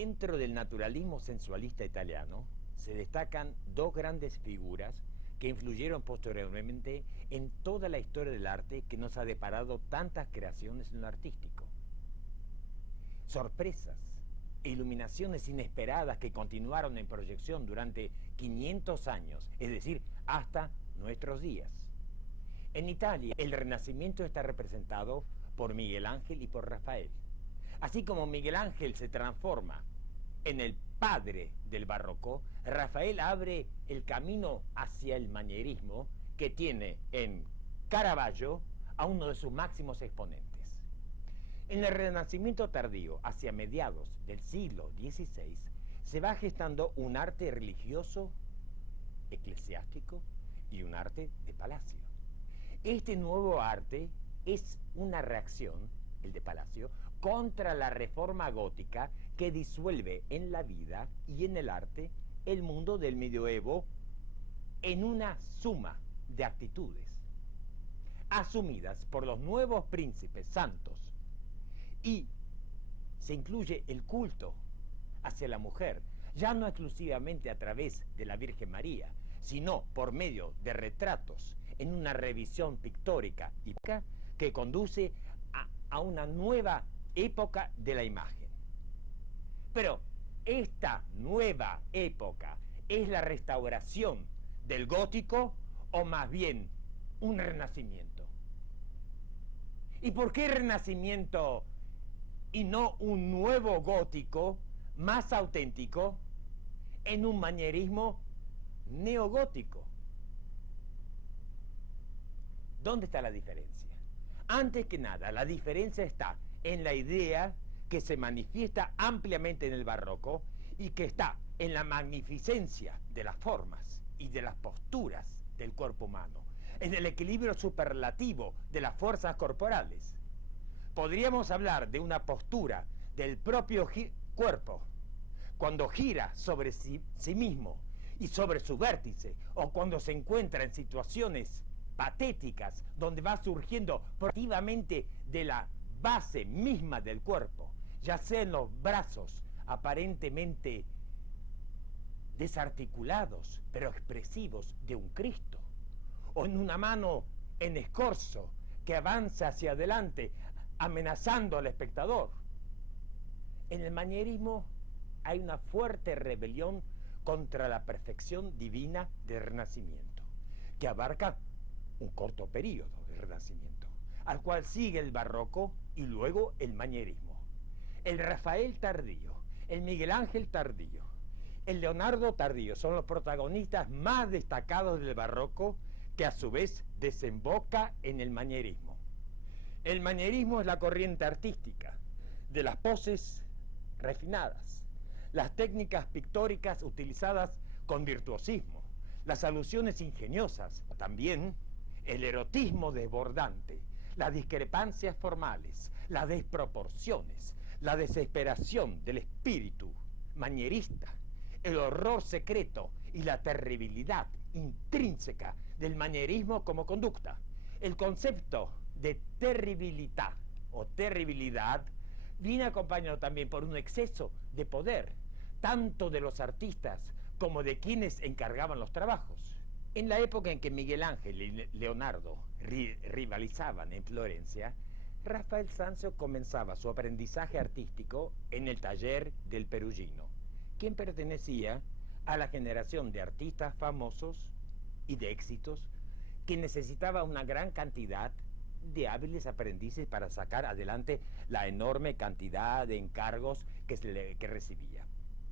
Dentro del naturalismo sensualista italiano se destacan dos grandes figuras que influyeron posteriormente en toda la historia del arte que nos ha deparado tantas creaciones en lo artístico. Sorpresas e iluminaciones inesperadas que continuaron en proyección durante 500 años, es decir, hasta nuestros días. En Italia, el Renacimiento está representado por Miguel Ángel y por Rafael. Así como Miguel Ángel se transforma en el padre del barroco, Rafael abre el camino hacia el manierismo que tiene en Caravaggio a uno de sus máximos exponentes. En el Renacimiento tardío, hacia mediados del siglo XVI, se va gestando un arte religioso, eclesiástico y un arte de palacio. Este nuevo arte es una reacción, el de palacio, contra la reforma gótica que disuelve en la vida y en el arte el mundo del medioevo en una suma de actitudes asumidas por los nuevos príncipes santos, y se incluye el culto hacia la mujer, ya no exclusivamente a través de la Virgen María, sino por medio de retratos en una revisión pictórica y que conduce a una nueva época de la imagen. Pero esta nueva época es la restauración del gótico o más bien un renacimiento. ¿Y por qué renacimiento y no un nuevo gótico más auténtico en un manierismo neogótico? ¿Dónde está la diferencia? Antes que nada, la diferencia está en la idea que se manifiesta ampliamente en el barroco y que está en la magnificencia de las formas y de las posturas del cuerpo humano, en el equilibrio superlativo de las fuerzas corporales. Podríamos hablar de una postura del propio cuerpo cuando gira sobre sí mismo y sobre su vértice, o cuando se encuentra en situaciones patéticas donde va surgiendo proactivamente de la base misma del cuerpo, ya sea en los brazos aparentemente desarticulados pero expresivos de un Cristo, o en una mano en escorzo que avanza hacia adelante amenazando al espectador. En el manierismo hay una fuerte rebelión contra la perfección divina del Renacimiento, que abarca un corto periodo del Renacimiento, al cual sigue el barroco y luego el manierismo. El Rafael tardío, el Miguel Ángel tardío, el Leonardo tardío son los protagonistas más destacados del barroco, que a su vez desemboca en el manierismo. El manierismo es la corriente artística de las poses refinadas, las técnicas pictóricas utilizadas con virtuosismo, las alusiones ingeniosas, también el erotismo desbordante, las discrepancias formales, las desproporciones, la desesperación del espíritu manierista, el horror secreto y la terribilidad intrínseca del manierismo como conducta. El concepto de terribilidad o terribilidad viene acompañado también por un exceso de poder, tanto de los artistas como de quienes encargaban los trabajos. En la época en que Miguel Ángel y Leonardo rivalizaban en Florencia, Rafael Sanzio comenzaba su aprendizaje artístico en el taller del Perugino, quien pertenecía a la generación de artistas famosos y de éxitos que necesitaba una gran cantidad de hábiles aprendices para sacar adelante la enorme cantidad de encargos que recibía.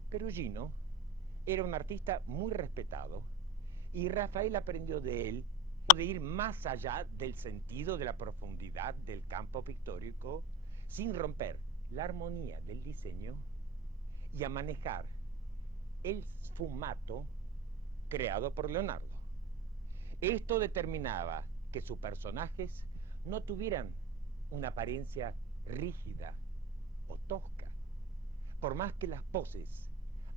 Perugino era un artista muy respetado y Rafael aprendió de él de ir más allá del sentido de la profundidad del campo pictórico sin romper la armonía del diseño y a manejar el sfumato creado por Leonardo. Esto determinaba que sus personajes no tuvieran una apariencia rígida o tosca, por más que las poses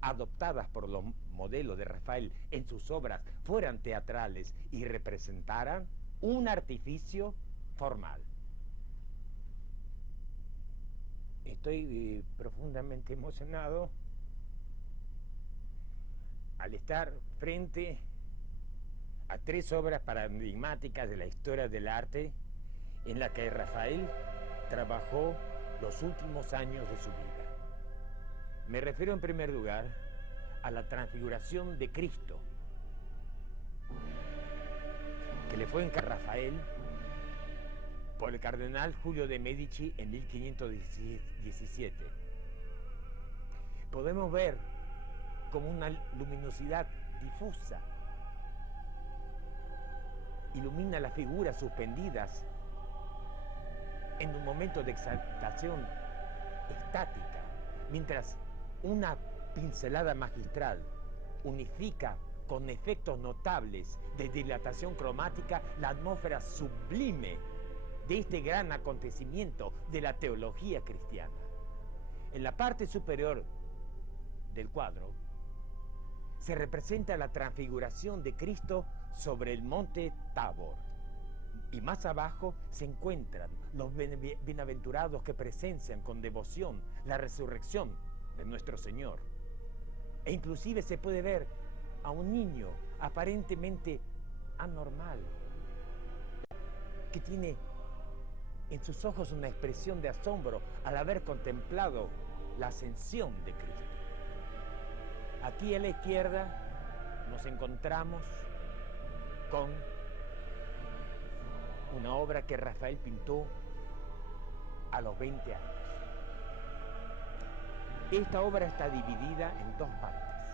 adoptadas por los modelos de Rafael en sus obras fueran teatrales y representaran un artificio formal. Estoy profundamente emocionado al estar frente a tres obras paradigmáticas de la historia del arte en la que Rafael trabajó los últimos años de su vida. Me refiero en primer lugar a la transfiguración de Cristo, que le fue encargada a Rafael por el cardenal Julio de Medici en 1517. Podemos ver como una luminosidad difusa ilumina las figuras suspendidas en un momento de exaltación estática, mientras una pincelada magistral unifica con efectos notables de dilatación cromática la atmósfera sublime de este gran acontecimiento de la teología cristiana. En la parte superior del cuadro se representa la transfiguración de Cristo sobre el monte Tabor, y más abajo se encuentran los bienaventurados que presencian con devoción la resurrección de nuestro Señor. E inclusive se puede ver a un niño aparentemente anormal, que tiene en sus ojos una expresión de asombro al haber contemplado la ascensión de Cristo. Aquí a la izquierda nos encontramos con una obra que Rafael pintó a los 20 años. Esta obra está dividida en dos partes.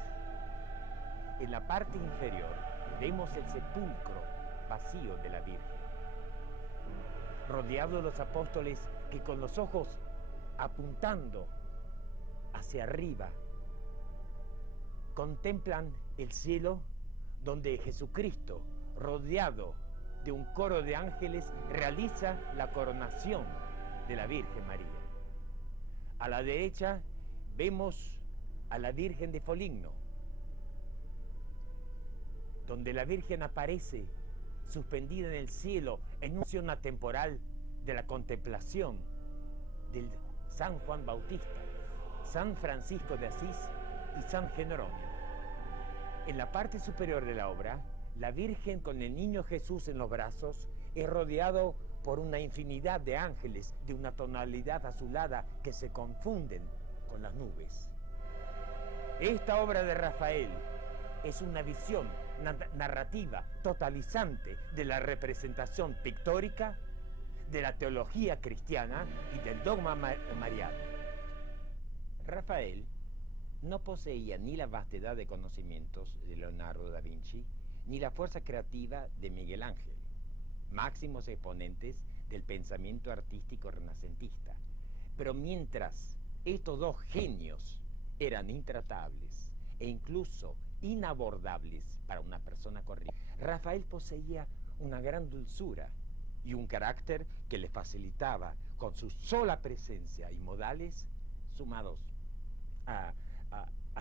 En la parte inferior vemos el sepulcro vacío de la Virgen, rodeado de los apóstoles que con los ojos apuntando hacia arriba contemplan el cielo, donde Jesucristo, rodeado de un coro de ángeles, realiza la coronación de la Virgen María. A la derecha vemos a la Virgen de Foligno, donde la Virgen aparece suspendida en el cielo en una temporal de la contemplación del San Juan Bautista, San Francisco de Asís y San Jerónimo. En la parte superior de la obra, la Virgen con el niño Jesús en los brazos es rodeado por una infinidad de ángeles de una tonalidad azulada que se confunden con las nubes. Esta obra de Rafael es una visión narrativa totalizante de la representación pictórica de la teología cristiana y del dogma mariano. Rafael no poseía ni la vastedad de conocimientos de Leonardo da Vinci, ni la fuerza creativa de Miguel Ángel, máximos exponentes del pensamiento artístico renacentista. Pero mientras estos dos genios eran intratables e incluso inabordables para una persona corriente, Rafael poseía una gran dulzura y un carácter que le facilitaba, con su sola presencia y modales, sumados a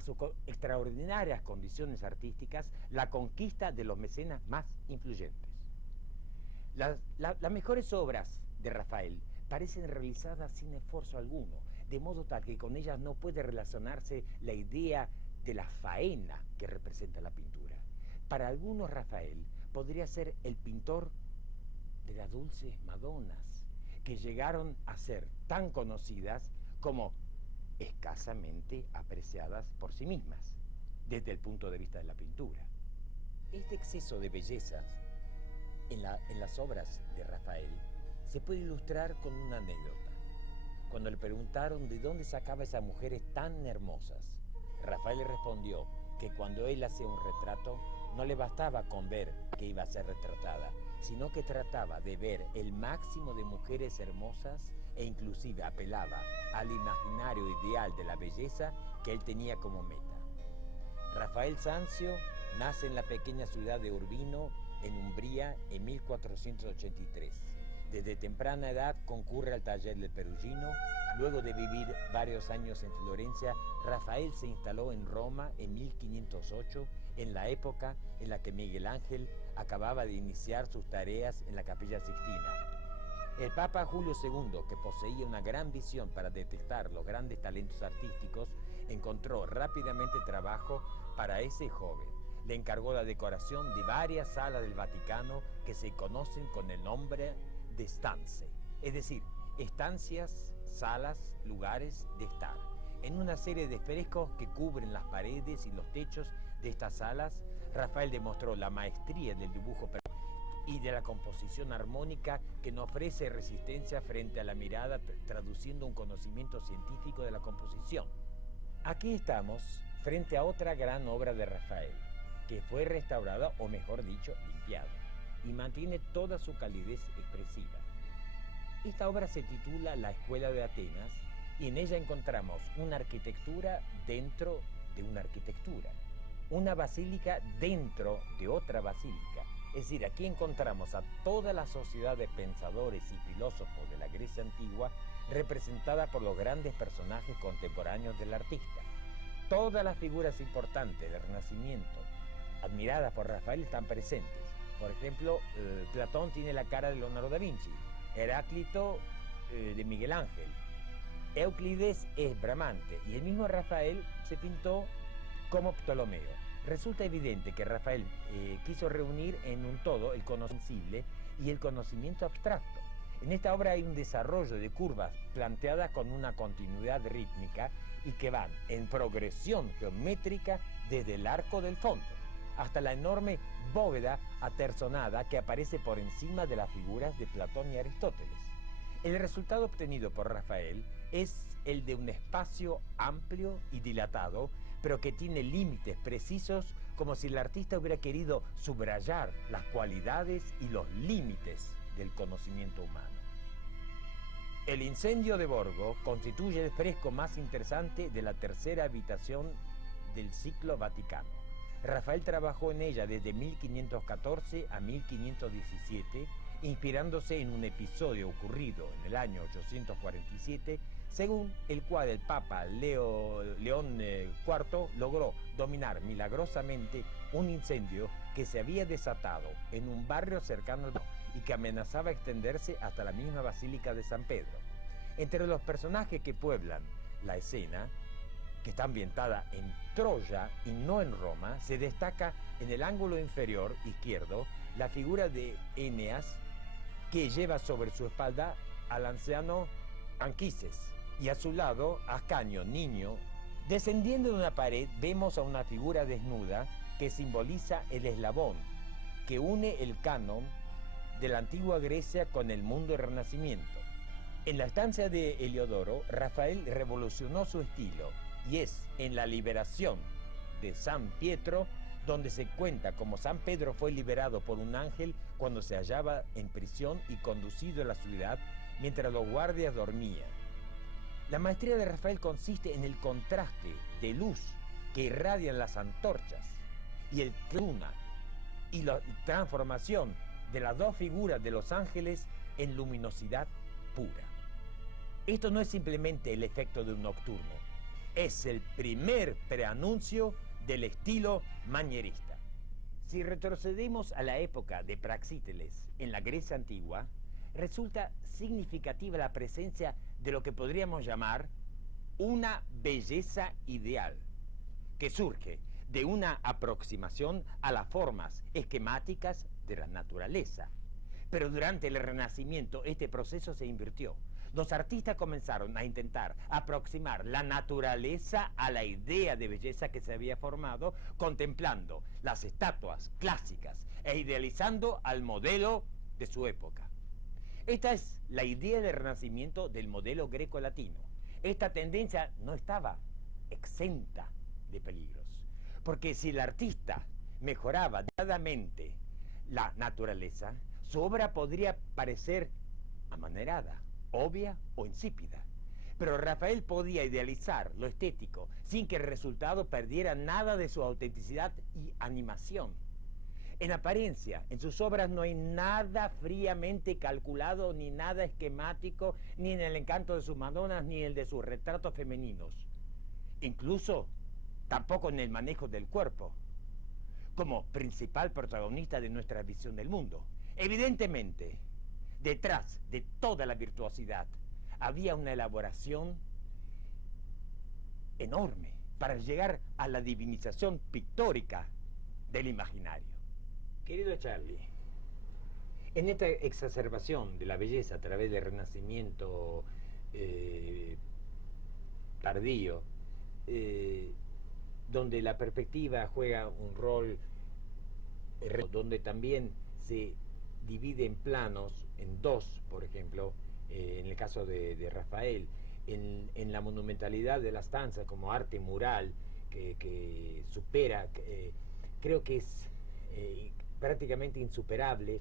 sus extraordinarias condiciones artísticas, la conquista de los mecenas más influyentes. Las mejores obras de Rafael parecen realizadas sin esfuerzo alguno, de modo tal que con ellas no puede relacionarse la idea de la faena que representa la pintura. Para algunos, Rafael podría ser el pintor de las dulces Madonas, que llegaron a ser tan conocidas como escasamente apreciadas por sí mismas, desde el punto de vista de la pintura. Este exceso de bellezas en las obras de Rafael se puede ilustrar con una anécdota. Cuando le preguntaron de dónde sacaba esas mujeres tan hermosas, Rafael le respondió que cuando él hacía un retrato no le bastaba con ver que iba a ser retratada, sino que trataba de ver el máximo de mujeres hermosas e inclusive apelaba al imaginario ideal de la belleza que él tenía como meta. Rafael Sanzio nace en la pequeña ciudad de Urbino, en Umbría, en 1483. Desde temprana edad concurre al taller del Perugino. Luego de vivir varios años en Florencia, Rafael se instaló en Roma en 1508, en la época en la que Miguel Ángel acababa de iniciar sus tareas en la Capilla Sixtina. El Papa Julio II, que poseía una gran visión para detectar los grandes talentos artísticos, encontró rápidamente trabajo para ese joven. Le encargó la decoración de varias salas del Vaticano que se conocen con el nombre de stanze, es decir, estancias, salas, lugares de estar. En una serie de frescos que cubren las paredes y los techos de estas salas, Rafael demostró la maestría del dibujo y de la composición armónica que no ofrece resistencia frente a la mirada, traduciendo un conocimiento científico de la composición. Aquí estamos frente a otra gran obra de Rafael, que fue restaurada, o mejor dicho, limpiada, y mantiene toda su calidez expresiva. Esta obra se titula La Escuela de Atenas, y en ella encontramos una arquitectura dentro de una arquitectura, una basílica dentro de otra basílica. Es decir, aquí encontramos a toda la sociedad de pensadores y filósofos de la Grecia antigua representada por los grandes personajes contemporáneos del artista. Todas las figuras importantes del Renacimiento, admiradas por Rafael, están presentes. Por ejemplo, Platón tiene la cara de Leonardo da Vinci, Heráclito de Miguel Ángel, Euclides es Bramante y el mismo Rafael se pintó como Ptolomeo. Resulta evidente que Rafael quiso reunir en un todo el conocible y el conocimiento abstracto. En esta obra hay un desarrollo de curvas planteadas con una continuidad rítmica y que van en progresión geométrica desde el arco del fondo hasta la enorme bóveda aterzonada que aparece por encima de las figuras de Platón y Aristóteles. El resultado obtenido por Rafael es el de un espacio amplio y dilatado, pero que tiene límites precisos, como si el artista hubiera querido subrayar las cualidades y los límites del conocimiento humano. El incendio de Borgo constituye el fresco más interesante de la tercera habitación del ciclo Vaticano. Rafael trabajó en ella desde 1514 a 1517, inspirándose en un episodio ocurrido en el año 847, según el cual el Papa León IV logró dominar milagrosamente un incendio que se había desatado en un barrio cercano al y que amenazaba extenderse hasta la misma Basílica de San Pedro. Entre los personajes que pueblan la escena, que está ambientada en Troya y no en Roma, se destaca en el ángulo inferior izquierdo la figura de Eneas, que lleva sobre su espalda al anciano Anquises, y a su lado Ascanio, niño. Descendiendo de una pared vemos a una figura desnuda que simboliza el eslabón que une el canon de la antigua Grecia con el mundo del Renacimiento. En la estancia de Heliodoro, Rafael revolucionó su estilo y es en la liberación de San Pietro donde se cuenta cómo San Pedro fue liberado por un ángel cuando se hallaba en prisión y conducido a la ciudad mientras los guardias dormían. La maestría de Rafael consiste en el contraste de luz que irradian las antorchas y el luna y la transformación de las dos figuras de los ángeles en luminosidad pura. Esto no es simplemente el efecto de un nocturno, es el primer preanuncio del estilo manierista. Si retrocedemos a la época de Praxíteles en la Grecia antigua, resulta significativa la presencia de lo que podríamos llamar una belleza ideal, que surge de una aproximación a las formas esquemáticas de la naturaleza. Pero durante el Renacimiento este proceso se invirtió. Los artistas comenzaron a intentar aproximar la naturaleza a la idea de belleza que se había formado, contemplando las estatuas clásicas e idealizando al modelo de su época. Esta es la idea del Renacimiento del modelo greco-latino. Esta tendencia no estaba exenta de peligros, porque si el artista mejoraba detalladamente la naturaleza, su obra podría parecer amanerada, obvia o insípida. Pero Rafael podía idealizar lo estético sin que el resultado perdiera nada de su autenticidad y animación. En apariencia, en sus obras no hay nada fríamente calculado, ni nada esquemático, ni en el encanto de sus Madonas, ni el de sus retratos femeninos. Incluso, tampoco en el manejo del cuerpo, como principal protagonista de nuestra visión del mundo. Evidentemente, detrás de toda la virtuosidad había una elaboración enorme para llegar a la divinización pictórica del imaginario. Querido Charlie, en esta exacerbación de la belleza a través del Renacimiento tardío, donde la perspectiva juega un rol, donde también se divide en planos, en dos, por ejemplo, en el caso de Rafael, en la monumentalidad de las danzas como arte mural que supera, creo que es prácticamente insuperable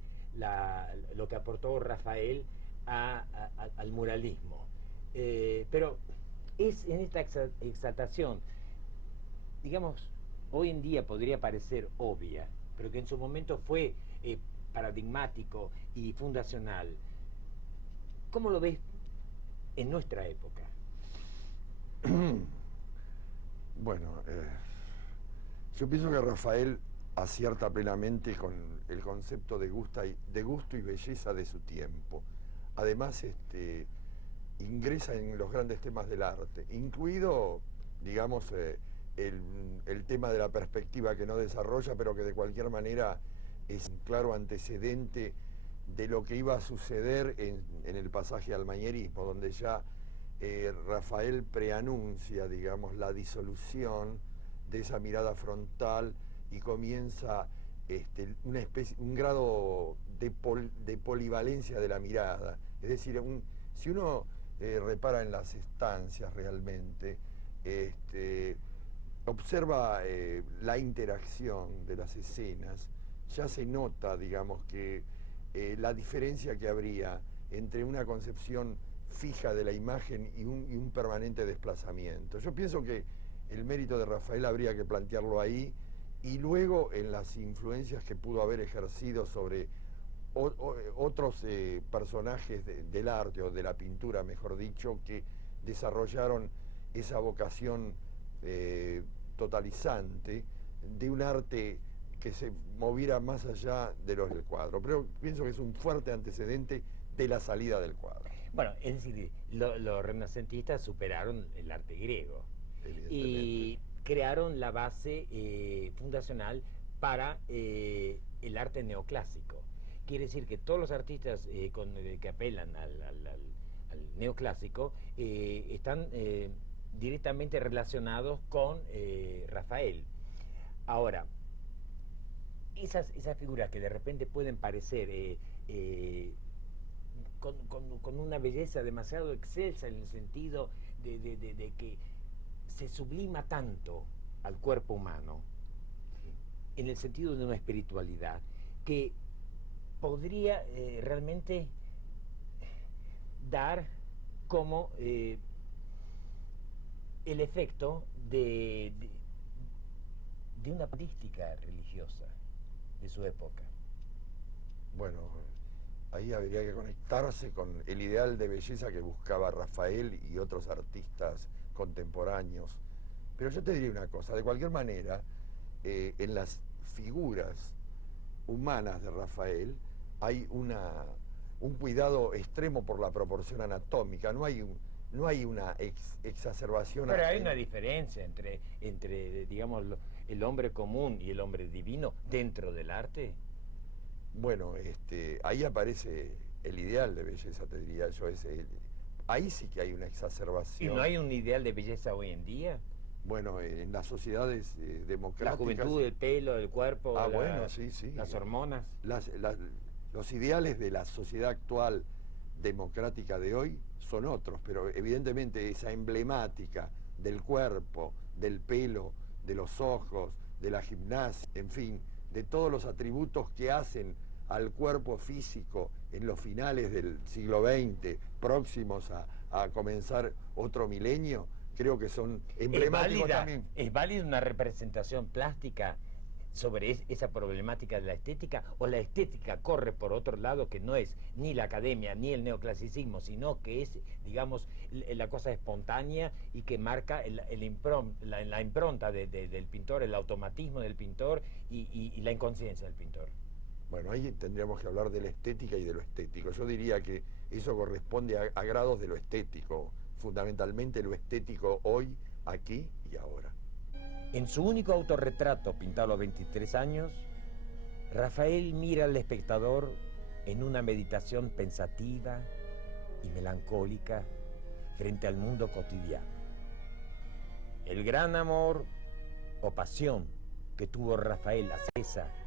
lo que aportó Rafael al muralismo. Pero es en esta exaltación, digamos, hoy en día podría parecer obvia, pero que en su momento fue paradigmático y fundacional. ¿Cómo lo ves en nuestra época? Bueno, yo pienso que Rafael acierta plenamente con el concepto de gusto y belleza de su tiempo. Además, ingresa en los grandes temas del arte, incluido, digamos, el tema de la perspectiva que no desarrolla, pero que de cualquier manera es un claro antecedente de lo que iba a suceder en el pasaje al manierismo, donde ya Rafael preanuncia, digamos, la disolución de esa mirada frontal y comienza un grado de polivalencia de la mirada. Es decir, si uno repara en las estancias realmente, observa la interacción de las escenas, ya se nota, digamos, que la diferencia que habría entre una concepción fija de la imagen y un permanente desplazamiento. Yo pienso que el mérito de Rafael habría que plantearlo ahí y luego en las influencias que pudo haber ejercido sobre otros personajes del arte o de la pintura, mejor dicho, que desarrollaron esa vocación totalizante de un arte que se moviera más allá de los del cuadro. Pero pienso que es un fuerte antecedente de la salida del cuadro. Bueno, es decir, los renacentistas superaron el arte griego y crearon la base fundacional para el arte neoclásico. Quiere decir que todos los artistas que apelan al neoclásico están directamente relacionados con Rafael. Ahora, esas figuras que de repente pueden parecer con una belleza demasiado excelsa en el sentido de que se sublima tanto al cuerpo humano, en el sentido de una espiritualidad, que podría realmente dar como el efecto de una política religiosa de su época. Bueno, ahí habría que conectarse con el ideal de belleza que buscaba Rafael y otros artistas contemporáneos. Pero yo te diría una cosa, de cualquier manera, en las figuras humanas de Rafael hay un cuidado extremo por la proporción anatómica, no hay una exacerbación. Pero hay una diferencia entre digamos, el hombre común y el hombre divino dentro del arte. Bueno, ahí aparece el ideal de belleza, te diría yo. Ahí sí que hay una exacerbación. ¿Y no hay un ideal de belleza hoy en día? Bueno, en las sociedades democráticas... La juventud, el pelo, el cuerpo, bueno, sí, sí. Las hormonas. Los ideales de la sociedad actual democrática de hoy son otros, pero evidentemente esa emblemática del cuerpo, del pelo, de los ojos, de la gimnasia, en fin, de todos los atributos que hacen al cuerpo físico en los finales del siglo XX, próximos a comenzar otro milenio, creo que son emblemáticos también. ¿Es válida una representación plástica sobre esa problemática de la estética, o la estética corre por otro lado, que no es ni la academia ni el neoclasicismo, sino que es, digamos, la cosa espontánea y que marca la impronta del pintor, el automatismo del pintor y la inconsciencia del pintor? Bueno, ahí tendríamos que hablar de la estética y de lo estético. Yo diría que eso corresponde a grados de lo estético, fundamentalmente lo estético hoy, aquí y ahora. En su único autorretrato, pintado a los 23 años, Rafael mira al espectador en una meditación pensativa y melancólica frente al mundo cotidiano. El gran amor o pasión que tuvo Rafael hacia esa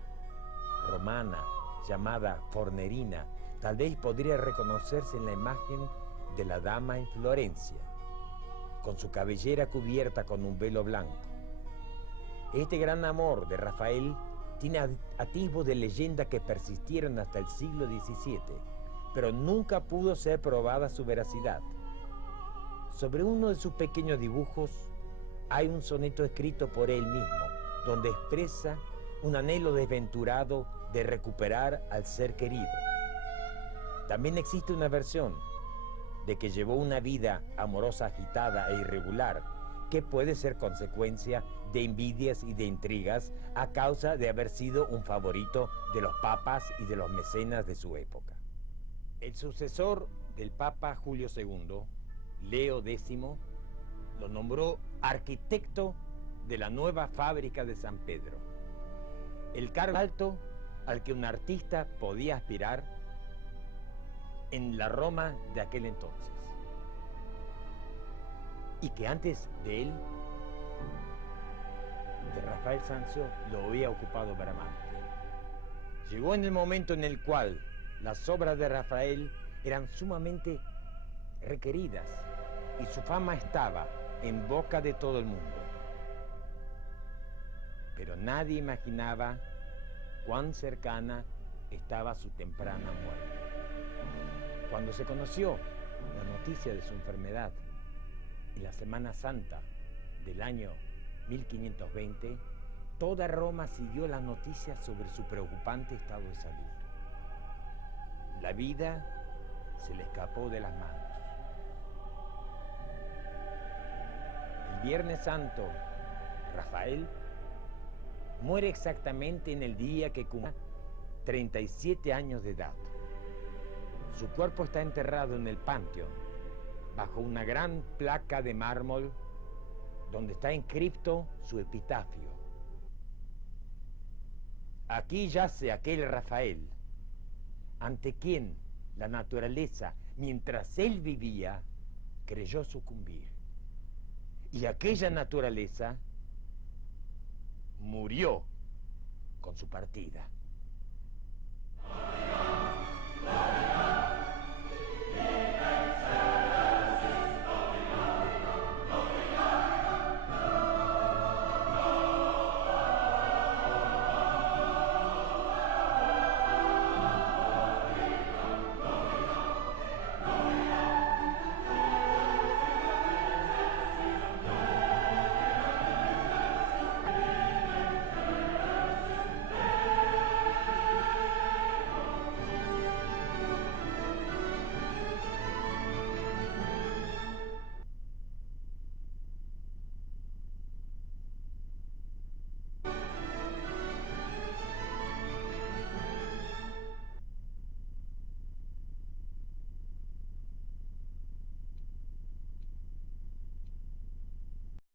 romana llamada Fornerina, tal vez podría reconocerse en la imagen de la dama en Florencia, con su cabellera cubierta con un velo blanco. Este gran amor de Rafael tiene atisbos de leyenda que persistieron hasta el siglo XVII, pero nunca pudo ser probada su veracidad. Sobre uno de sus pequeños dibujos hay un soneto escrito por él mismo, donde expresa un anhelo desventurado de recuperar al ser querido. También existe una versión de que llevó una vida amorosa agitada e irregular, que puede ser consecuencia de envidias y de intrigas a causa de haber sido un favorito de los papas y de los mecenas de su época. El sucesor del Papa Julio II, Leo X, lo nombró arquitecto de la nueva fábrica de San Pedro, el cargo alto al que un artista podía aspirar en la Roma de aquel entonces, y que antes de él, de Rafael Sanzio, lo había ocupado Bramante. Llegó en el momento en el cual las obras de Rafael eran sumamente requeridas y su fama estaba en boca de todo el mundo. Pero nadie imaginaba cuán cercana estaba su temprana muerte. Cuando se conoció la noticia de su enfermedad en la Semana Santa del año 1520, toda Roma siguió las noticias sobre su preocupante estado de salud. La vida se le escapó de las manos. El Viernes Santo, Rafael muere exactamente en el día que cumplía 37 años de edad. Su cuerpo está enterrado en el Panteón, bajo una gran placa de mármol donde está inscripto su epitafio. Aquí yace aquel Rafael, ante quien la naturaleza, mientras él vivía, creyó sucumbir. Y aquella naturaleza murió con su partida.